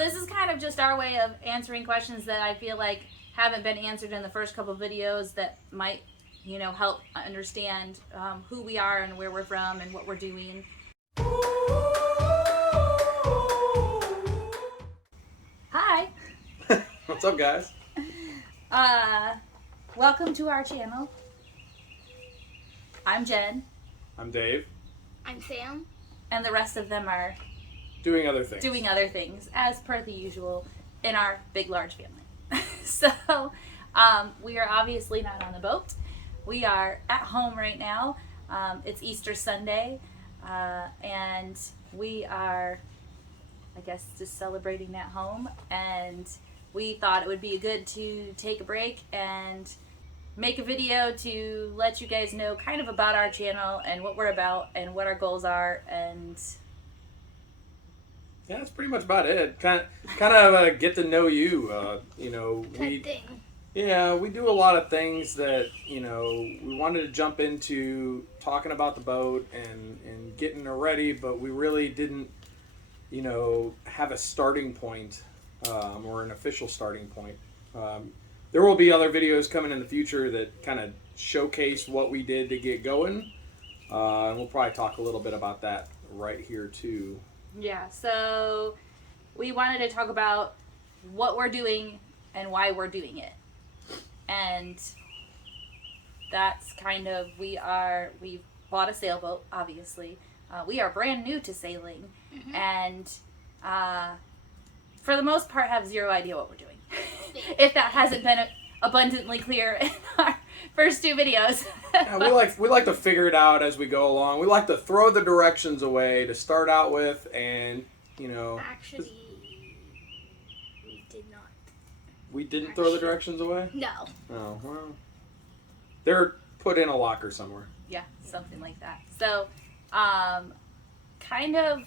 this is kind of just our way of answering questions that I feel like haven't been answered in the first couple of videos that might, help understand who we are and where we're from and what we're doing. Hi. What's up, guys? Welcome to our channel. I'm Jen. I'm Dave. I'm Sam. And the rest of them are doing other things, as per the usual in our big, large family. So, we are obviously not on the boat. We are at home right now. It's Easter Sunday, and we are, I guess, just celebrating at home. And we thought it would be good to take a break and make a video to let you guys know kind of about our channel and what we're about and what our goals are. And yeah, that's pretty much about it. Kind of get to know you. We do a lot of things that we wanted to jump into talking about the boat and getting her ready, but we really didn't have a starting point or an official starting point. There will be other videos coming in the future that kind of showcase what we did to get going, and we'll probably talk a little bit about that right here too. Yeah, so we wanted to talk about what we're doing and why we're doing it. And that's kind of, we've bought a sailboat, obviously. We are brand new to sailing, and for the most part have zero idea what we're doing. If that hasn't been abundantly clear in our first two videos. Yeah, we like to figure it out as we go along. We like to throw the directions away to start out with, and Actually, we did not. We didn't throw the directions away? No. Oh, well. They're put in a locker somewhere. Yeah, something like that. So, kind of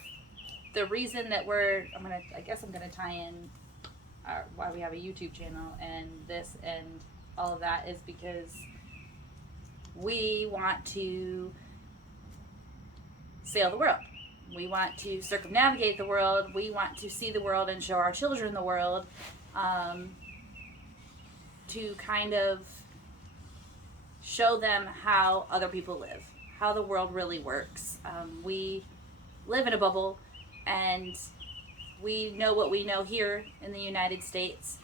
the reason that I guess I'm gonna tie in why we have a YouTube channel and this and all of that is because we want to sail the world. We want to circumnavigate the world. We want to see the world and show our children the world, to kind of show them how other people live, how the world really works. We live in a bubble, and we know what we know here in the United States,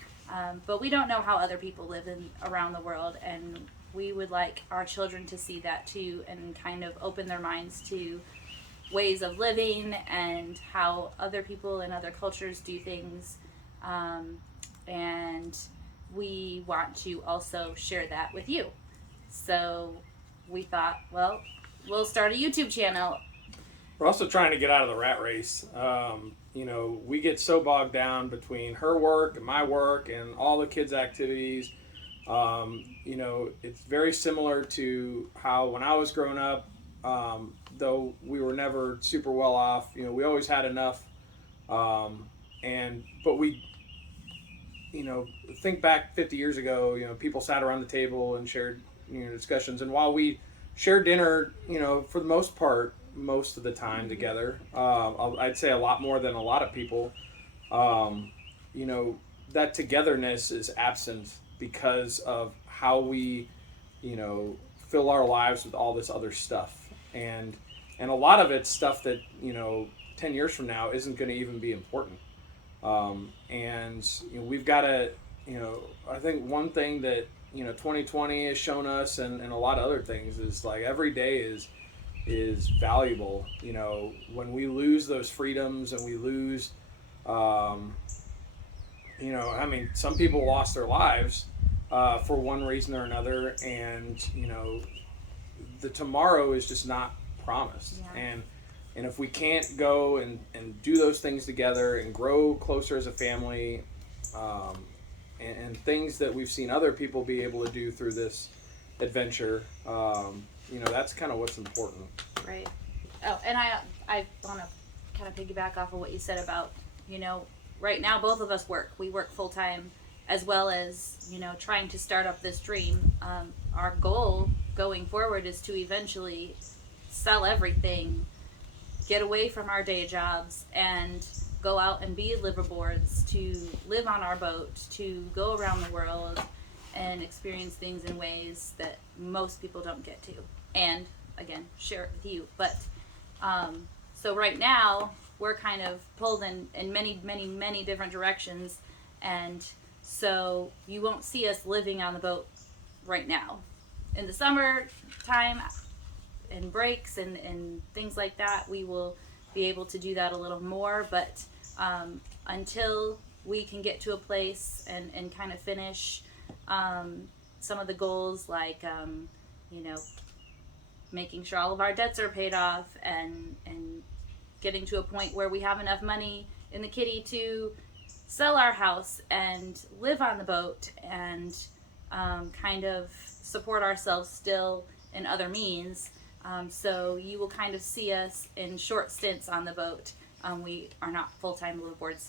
but we don't know how other people live around the world, and we would like our children to see that too and kind of open their minds to ways of living and how other people and other cultures do things, and we want to also share that with you. So we thought, well, we'll start a YouTube channel. We're also trying to get out of the rat race. We get so bogged down between her work and my work and all the kids' activities. It's very similar to how when I was growing up, though we were never super well off, we always had enough. But we, think back 50 years ago, people sat around the table and shared, discussions. And while we shared dinner, for the most part, most of the time together, I'd say a lot more than a lot of people, that togetherness is absent because of how we, fill our lives with all this other stuff. And a lot of it's stuff that, 10 years from now isn't going to even be important. We've got to, I think one thing that, 2020 has shown us and a lot of other things is like every day is valuable. When we lose those freedoms and we lose, some people lost their lives for one reason or another, and the tomorrow is just not promised. Yeah. And if we can't go and do those things together and grow closer as a family, and things that we've seen other people be able to do through this adventure, that's kind of what's important. Right. Oh, and I want to kind of piggyback off of what you said about, right now both of us work. We work full time as well as, trying to start up this dream. Our goal going forward is to eventually sell everything, get away from our day jobs, and go out and be liveaboards, to live on our boat, to go around the world and experience things in ways that most people don't get to. And again, share it with you. But so right now we're kind of pulled in many different directions, and so you won't see us living on the boat right now. In the summer time and breaks and things like that, we will be able to do that a little more, but until we can get to a place and kind of finish some of the goals, like you know, making sure all of our debts are paid off, and getting to a point where we have enough money in the kitty to sell our house and live on the boat and kind of support ourselves still in other means. So you will kind of see us in short stints on the boat. We are not full-time liveaboards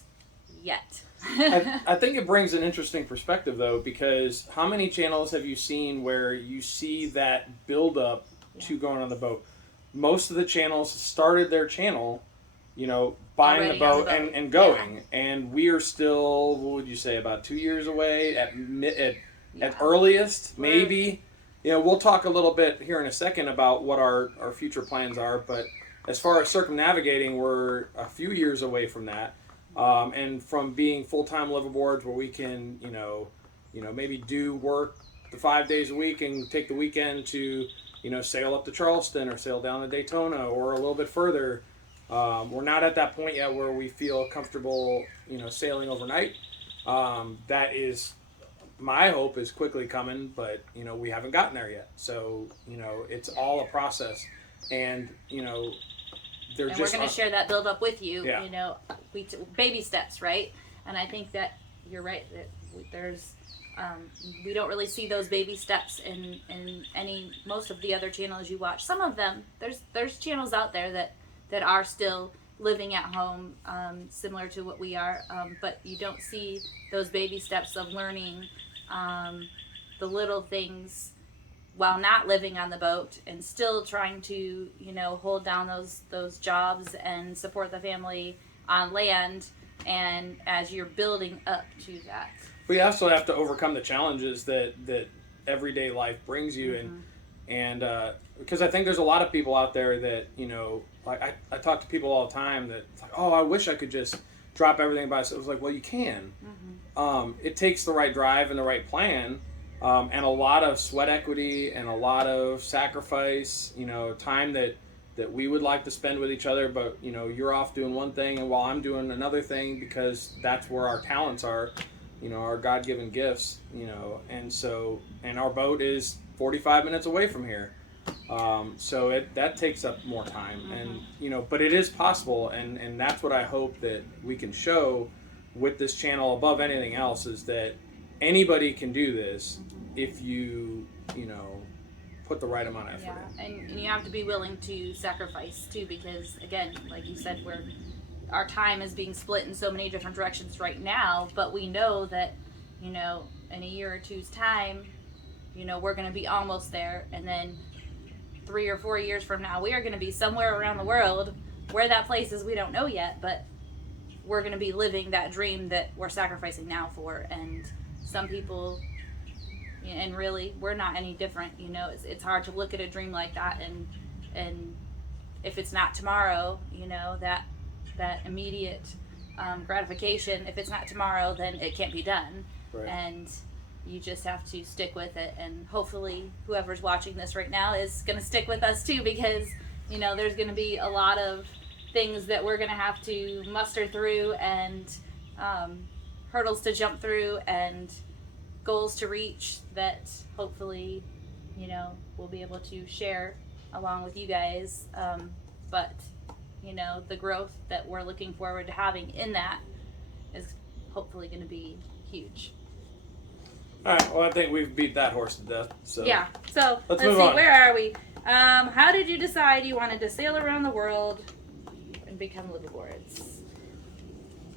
yet. I think it brings an interesting perspective, though, because how many channels have you seen where you see that build-up to going on the boat? Most of the channels started their channel, you know, buying Already the boat, on the boat. and going. And we are still, what would you say, about 2 years away at earliest, maybe. You know, we'll talk a little bit here in a second about what our future plans are, but as far as circumnavigating, we're a few years away from that. And from being full-time liveaboards where we can, you know, maybe do work the 5 days a week and take the weekend to, you know, sail up to Charleston or sail down to Daytona or a little bit further. We're not at that point yet where we feel comfortable, you know, sailing overnight. That is, my hope is quickly coming, but, you know, we haven't gotten there yet. So, you know, it's all a process. And, you know, And we're going to share that build up with you. Yeah. You know, baby steps, right? And I think that you're right. That there's we don't really see those baby steps in most of the other channels you watch. Some of them, there's channels out there that are still living at home, similar to what we are, but you don't see those baby steps of learning the little things while not living on the boat and still trying to, you know, hold down those jobs and support the family on land, and as you're building up to that. We also have to overcome the challenges that everyday life brings you, and because I think there's a lot of people out there that, you know, like I talk to people all the time that it's like, oh, I wish I could just drop everything by. So it was like, well, you can. It takes the right drive and the right plan, and a lot of sweat equity and a lot of sacrifice, you know, time that we would like to spend with each other, but, you know, you're off doing one thing and while I'm doing another thing, because that's where our talents are, you know, our God-given gifts, you know. And so, and our boat is 45 minutes away from here. So that takes up more time, and, you know, but it is possible, and that's what I hope that we can show with this channel above anything else, is that anybody can do this if you know, put the right amount of effort in. And you have to be willing to sacrifice too, because again, like you said, our time is being split in so many different directions right now, but we know that, you know, in a year or two's time, you know, we're going to be almost there, and then 3 or 4 years from now, we are going to be somewhere around the world. Where that place is, we don't know yet, but we're going to be living that dream that we're sacrificing now for. And some people, and really, we're not any different. You know, it's hard to look at a dream like that, and if it's not tomorrow, you know, that immediate gratification, if it's not tomorrow, then it can't be done. Right. And you just have to stick with it, and hopefully whoever's watching this right now is going to stick with us too, because, you know, there's going to be a lot of things that we're going to have to muster through, and hurdles to jump through, and goals to reach that hopefully, you know, we'll be able to share along with you guys. But, you know, the growth that we're looking forward to having in that is hopefully going to be huge. All right, well, I think we've beat that horse to death. So Yeah, so let's see, move on. where are we? How did you decide you wanted to sail around the world and become liveaboards?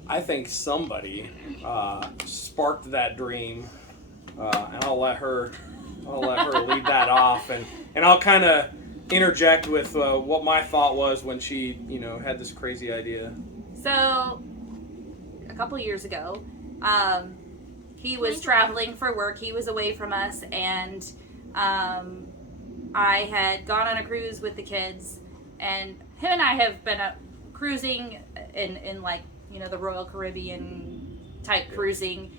I think somebody sparked that dream, and I'll let her lead that off, and I'll kind of interject with what my thought was when she, you know, had this crazy idea. So a couple years ago. He was traveling for work. He was away from us, and I had gone on a cruise with the kids, and him and I have been cruising in like, you know, the Royal Caribbean type cruising,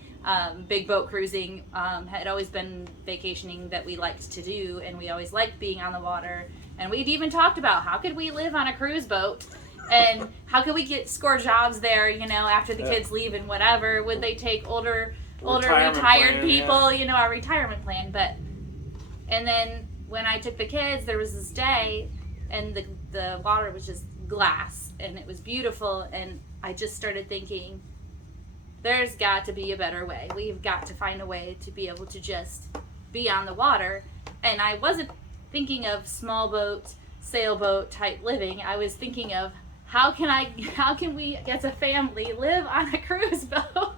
big boat cruising. Had always been vacationing that we liked to do, and we always liked being on the water. And we've even talked about how could we live on a cruise boat, and how could we score jobs there, you know, after the kids leave and whatever. Would they take older retired plan, people, you know, our retirement plan. And then when I took the kids, there was this day, and the water was just glass, and it was beautiful, and I just started thinking, there's got to be a better way. We've got to find a way to be able to just be on the water. And I wasn't thinking of small boat, sailboat type living. I was thinking of how can we as a family live on a cruise boat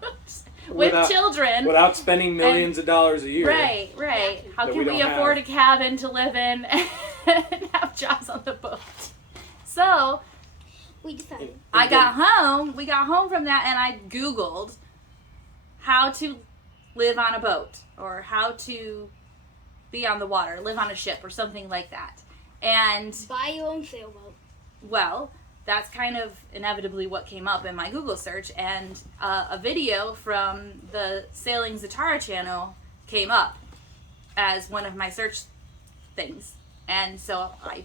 with children without spending millions of dollars a year. Right. How can we afford a cabin to live in and have jobs on the boat? So we decided. We got home from that, and I Googled how to live on a boat, or how to be on the water, live on a ship, or something like that. And Buy your own sailboat. well, that's kind of inevitably what came up in my Google search, and a video from the Sailing Zatara channel came up as one of my search things. And so I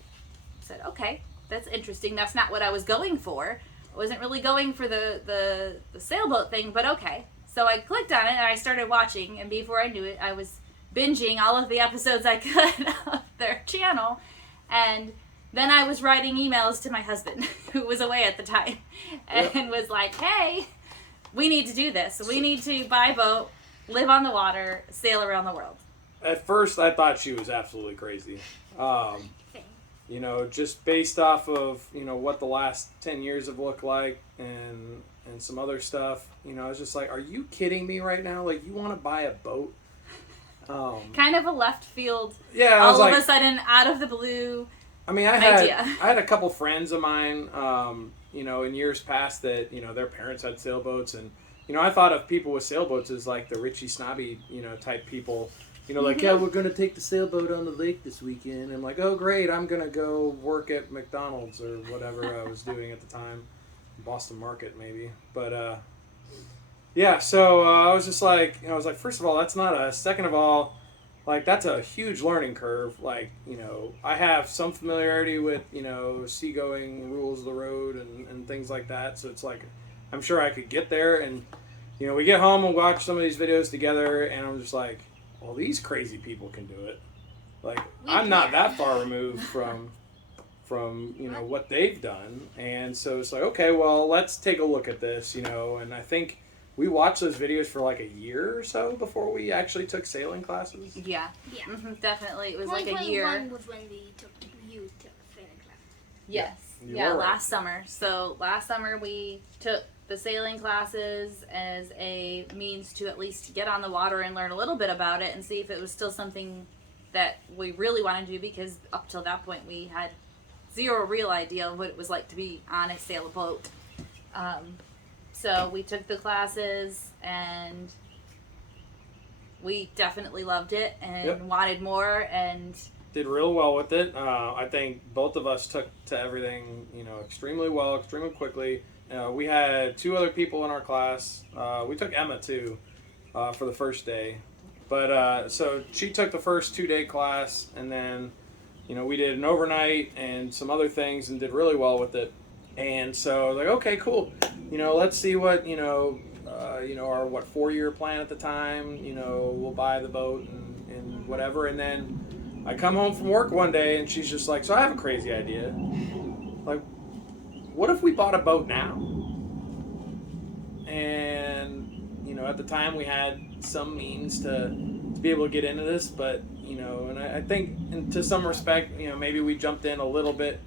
said, okay, that's interesting. That's not what I was going for. I wasn't really going for the sailboat thing, but okay. So I clicked on it, and I started watching, and before I knew it, I was binging all of the episodes I could of their channel. And then I was writing emails to my husband, who was away at the time, and was like, hey, we need to do this. We need to buy a boat, live on the water, sail around the world. At first, I thought she was absolutely crazy. You know, just based off of, you know, what the last 10 years have looked like, and some other stuff. You know, I was just like, are you kidding me right now? Like, you want to buy a boat? Kind of a left field, Yeah, I was all like, of a sudden, out of the blue. I mean, I had a couple friends of mine, you know, in years past that, you know, their parents had sailboats, and, you know, I thought of people with sailboats as like the Richie Snobby, you know, type people. You know, like, yeah, we're going to take the sailboat on the lake this weekend. I'm like, oh, great, I'm going to go work at McDonald's or whatever I was doing at the time. Boston Market, maybe. But, yeah, so I was just like, you know, I was like, first of all, that's not us. Second of all, like, that's a huge learning curve. Like, you know, I have some familiarity with, you know, seagoing, rules of the road, and things like that. So it's like, I'm sure I could get there. And, you know, we get home and watch some of these videos together, and I'm just like, well, these crazy people can do it. Like, I'm not that far removed from you know, what they've done. And so it's like, okay, well, let's take a look at this, you know. And I think we watched those videos for like a year or so before we actually took sailing classes. Yeah. Mm-hmm, definitely. It was like a 2021 year. was when you took sailing class. Yes. You Yeah, were right. last summer. So last summer we took the sailing classes as a means to at least get on the water and learn a little bit about it, and see if it was still something that we really wanted to do, because up till that point we had zero real idea of what it was like to be on a sailboat. So we took the classes, and we definitely loved it and wanted more, and did real well with it. I think both of us took to everything, you know, extremely well, extremely quickly. We had two other people in our class. We took Emma too for the first day, but so she took the first 2-day class, and then, you know, we did an overnight and some other things and did really well with it. And so like, okay, cool. You know, let's see what, you know, our 4-year plan at the time. You know, we'll buy the boat and whatever. And then I come home from work one day, and she's just like, so I have a crazy idea. Like, what if we bought a boat now? And, you know, at the time we had some means to be able to get into this, but, you know, and I think to some respect, you know, maybe we jumped in a little bit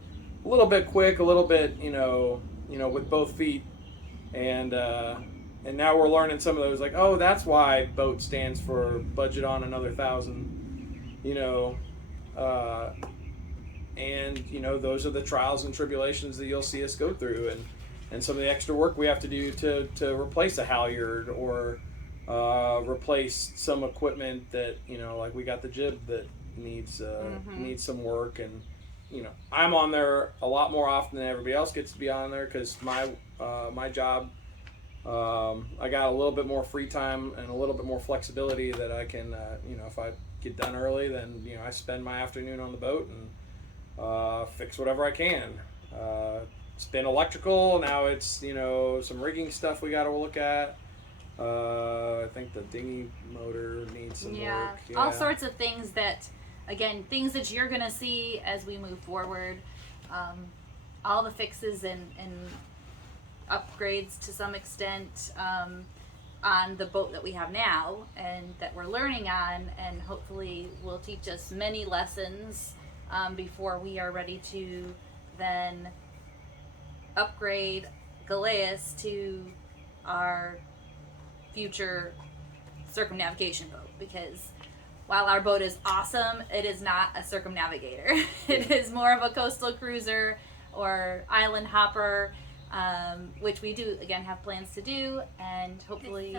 quick, a little bit, you know, with both feet. And now we're learning some of those, like, oh, that's why BOAT stands for budget on another $1,000, you know, and, you know, those are the trials and tribulations that you'll see us go through. and some of the extra work we have to do to replace a halyard or replace some equipment that, you know, like we got the jib that needs needs some work. And you know, I'm on there a lot more often than everybody else gets to be on there because my job, I got a little bit more free time and a little bit more flexibility that I can, you know, if I get done early, then, you know, I spend my afternoon on the boat and fix whatever I can. Spin electrical. Now it's, you know, some rigging stuff we got to look at. I think the dinghy motor needs some work. Yeah, all sorts of things that, again, things that you're gonna see as we move forward. All the fixes and upgrades to some extent on the boat that we have now and that we're learning on, and hopefully will teach us many lessons before we are ready to then upgrade Galeas to our future circumnavigation boat. Because while our boat is awesome, it is not a circumnavigator. It is more of a coastal cruiser or island hopper, which we do, again, have plans to do, and hopefully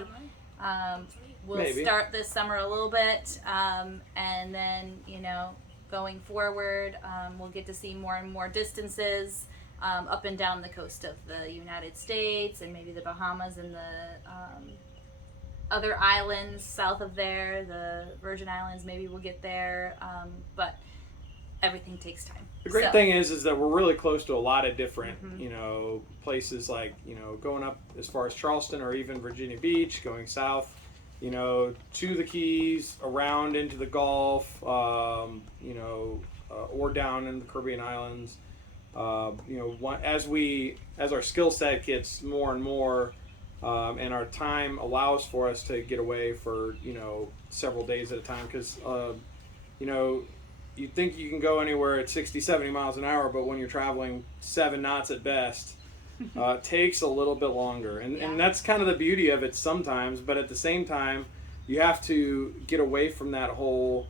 we'll start this summer a little bit, and then, you know, going forward, we'll get to see more and more distances up and down the coast of the United States and maybe the Bahamas and the other islands south of there, the Virgin Islands. Maybe we'll get there, but everything takes time. The great thing is that we're really close to a lot of different, you know, places, like, you know, going up as far as Charleston or even Virginia Beach, going south, you know, to the Keys, around into the Gulf, you know, or down in the Caribbean islands. You know, as our skill set gets more and more, and our time allows for us to get away for, you know, several days at a time, because, you know, you think you can go anywhere at 60, 70 miles an hour, but when you're traveling 7 knots at best, it takes a little bit longer. And that's kind of the beauty of it sometimes, but at the same time, you have to get away from that whole,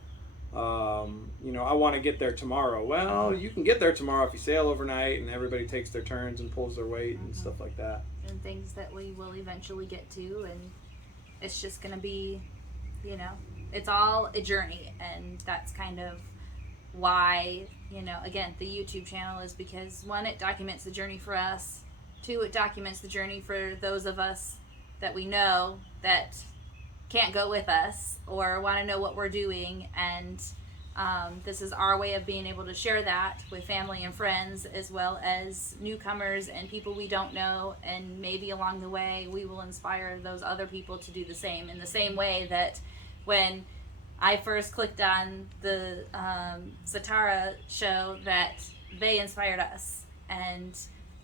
you know, I want to get there tomorrow. Well, you can get there tomorrow if you sail overnight and everybody takes their turns and pulls their weight and stuff like that. And things that we will eventually get to, and it's just going to be, you know, it's all a journey, and that's kind of why, you know, again, the YouTube channel is because, one, it documents the journey for us. 2, it documents the journey for those of us that we know that can't go with us or want to know what we're doing, and this is our way of being able to share that with family and friends, as well as newcomers and people we don't know, and maybe along the way we will inspire those other people to do the same, in the same way that when I first clicked on the Zatara show, that they inspired us and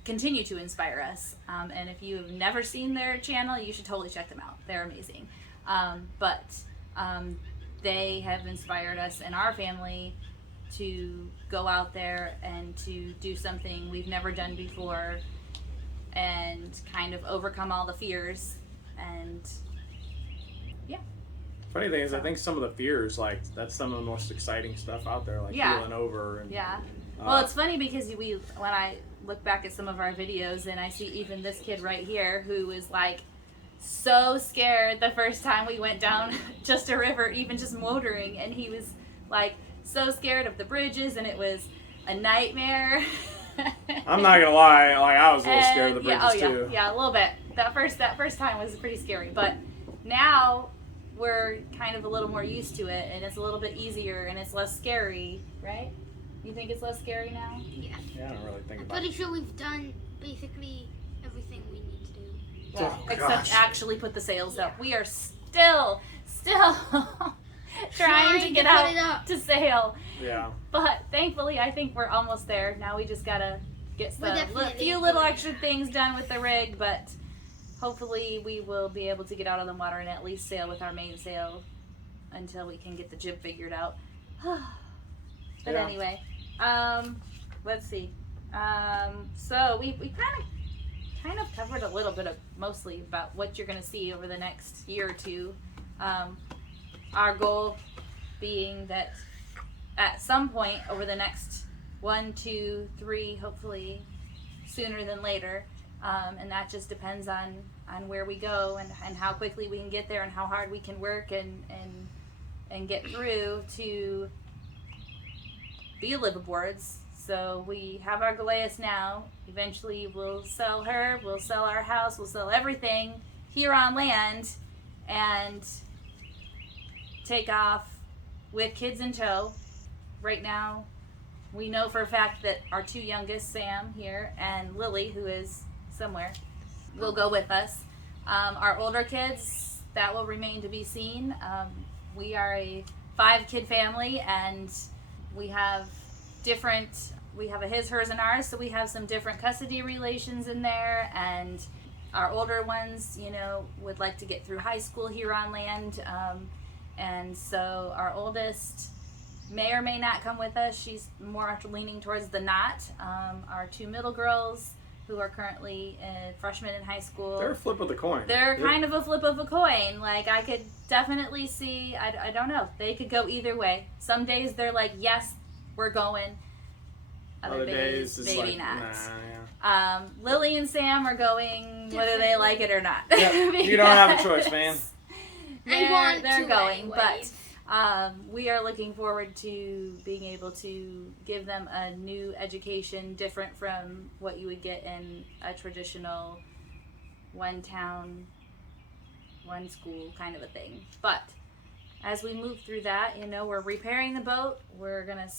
continue to inspire us. And if you have never seen their channel, you should totally check them out. They're amazing. But they have inspired us and our family to go out there and to do something we've never done before and kind of overcome all the fears. And yeah. Funny thing is, I think some of the fears, like, that's some of the most exciting stuff out there, like healing over. And, well, it's funny because when I look back at some of our videos and I see even this kid right here who was like so scared the first time we went down just a river, even just motoring, and he was like so scared of the bridges, and it was a nightmare. I'm not gonna lie, like, I was a little scared of the bridges too. Yeah, a little bit. That first time was pretty scary, but now we're kind of a little more used to it, and it's a little bit easier, and it's less scary, right? You think it's less scary now? Yeah. Yeah, I don't really think I'm about it. pretty sure we've done basically everything we need to do. Yeah, Oh, except gosh. actually put the sails up. We are still trying to get put out it up. to sail. Yeah. But thankfully, I think we're almost there. Now we just gotta get We're some definitely few little doing extra things done with the rig, but hopefully we will be able to get out on the water and at least sail with our mainsail until we can get the jib figured out. But Yeah. anyway, let's see. So we kind of covered a little bit of mostly about what you're going to see over the next year or two. Our goal being that at some point over the next 1, 2, 3, hopefully sooner than later, and that just depends on where we go and how quickly we can get there and how hard we can work and get through to be liveaboards. So we have our Galeas now. Eventually we'll sell her, we'll sell our house, we'll sell everything here on land and take off with kids in tow. Right now we know for a fact that our two youngest, Sam here and Lily, who is somewhere, will go with us. Our older kids, that will remain to be seen. We are a 5-kid family, and we have a his, hers, and ours, so we have some different custody relations in there, and our older ones, would like to get through high school here on land, and so our oldest may or may not come with us. She's more leaning towards the not. Our 2 middle girls, who are currently freshmen in high school. They're a flip of the coin. They're kind of a flip of a coin. Like, I could definitely see, I don't know, they could go either way. Some days they're like, yes, we're going. Other days maybe like, not. Nah, yeah. Lily and Sam are going whether they like it or not. Yeah, you don't have a choice, man. They're going, but we are looking forward to being able to give them a new education different from what you would get in a traditional one town, one school kind of a thing. But as we move through that, we're repairing the boat. We're going to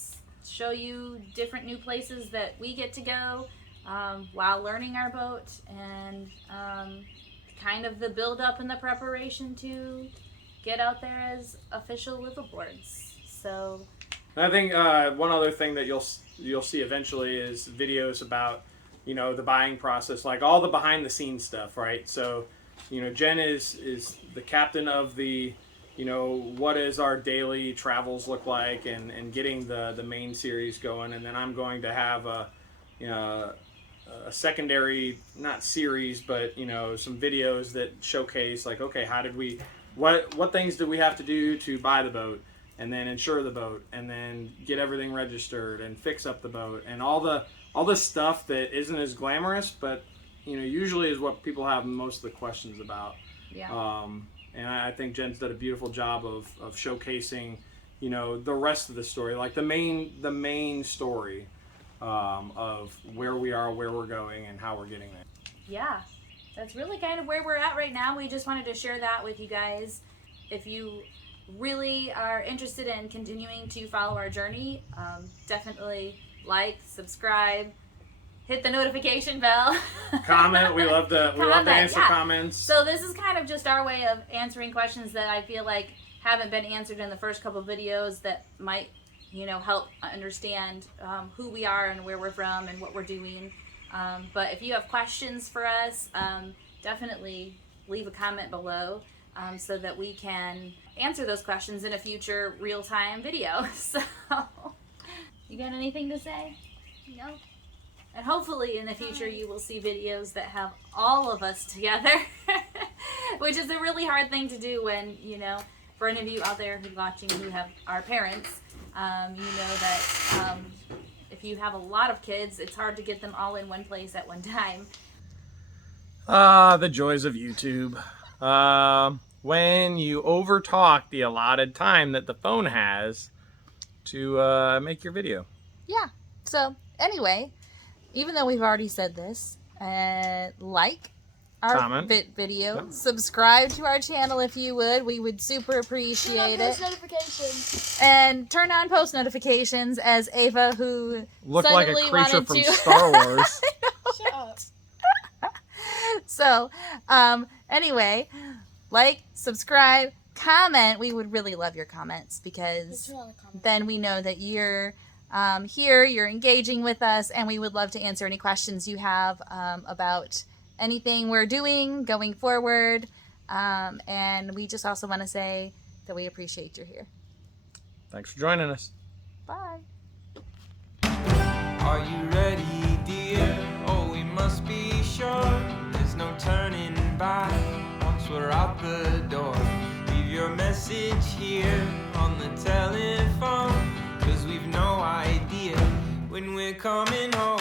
show you different new places that we get to go while learning our boat, and kind of the build up and the preparation to get out there as official liveaboards. So I think one other thing that you'll see eventually is videos about the buying process, like all the behind the scenes stuff, right? So Jen is the captain of the what does our daily travels look like, and getting the main series going, and then I'm going to have a secondary, not series, but some videos that showcase, like, okay, how did we, what things do we have to do to buy the boat, and then insure the boat, and then get everything registered and fix up the boat, and all the stuff that isn't as glamorous, but usually is what people have most of the questions about. Yeah. And I think Jen's done a beautiful job of showcasing, the rest of the story, like the main story of where we are, where we're going, and how we're getting there. Yeah, that's really kind of where we're at right now. We just wanted to share that with you guys. If you really are interested in continuing to follow our journey, definitely like, subscribe, hit the notification bell. Comment. We love to answer comments. So this is kind of just our way of answering questions that I feel like haven't been answered in the first couple of videos that might, help understand who we are and where we're from and what we're doing. But if you have questions for us, definitely leave a comment below so that we can answer those questions in a future real-time video. So, you got anything to say? No. And hopefully in the future you will see videos that have all of us together, which is a really hard thing to do when, for any of you out there who's watching who have our parents, that if you have a lot of kids, it's hard to get them all in one place at one time. The joys of YouTube. When you overtalk the allotted time that the phone has to make your video. Yeah. So anyway, even though we've already said this, like our comment, video, yep. Subscribe to our channel if you would. We would super appreciate it. Turn on post notifications. And turn on post notifications, as Ava, who looked like a creature from Star Wars. Shut up. So, anyway, like, subscribe, comment. We would really love your comments, because then we know that you're here, you're engaging with us, and we would love to answer any questions you have about anything we're doing going forward. And we just also want to say that we appreciate you here. Thanks for joining us. Bye. Are you ready, dear? Oh, we must be sure there's no turning back once we're out the door. Leave your message here on the telephone, 'cause we've no idea when we're coming home.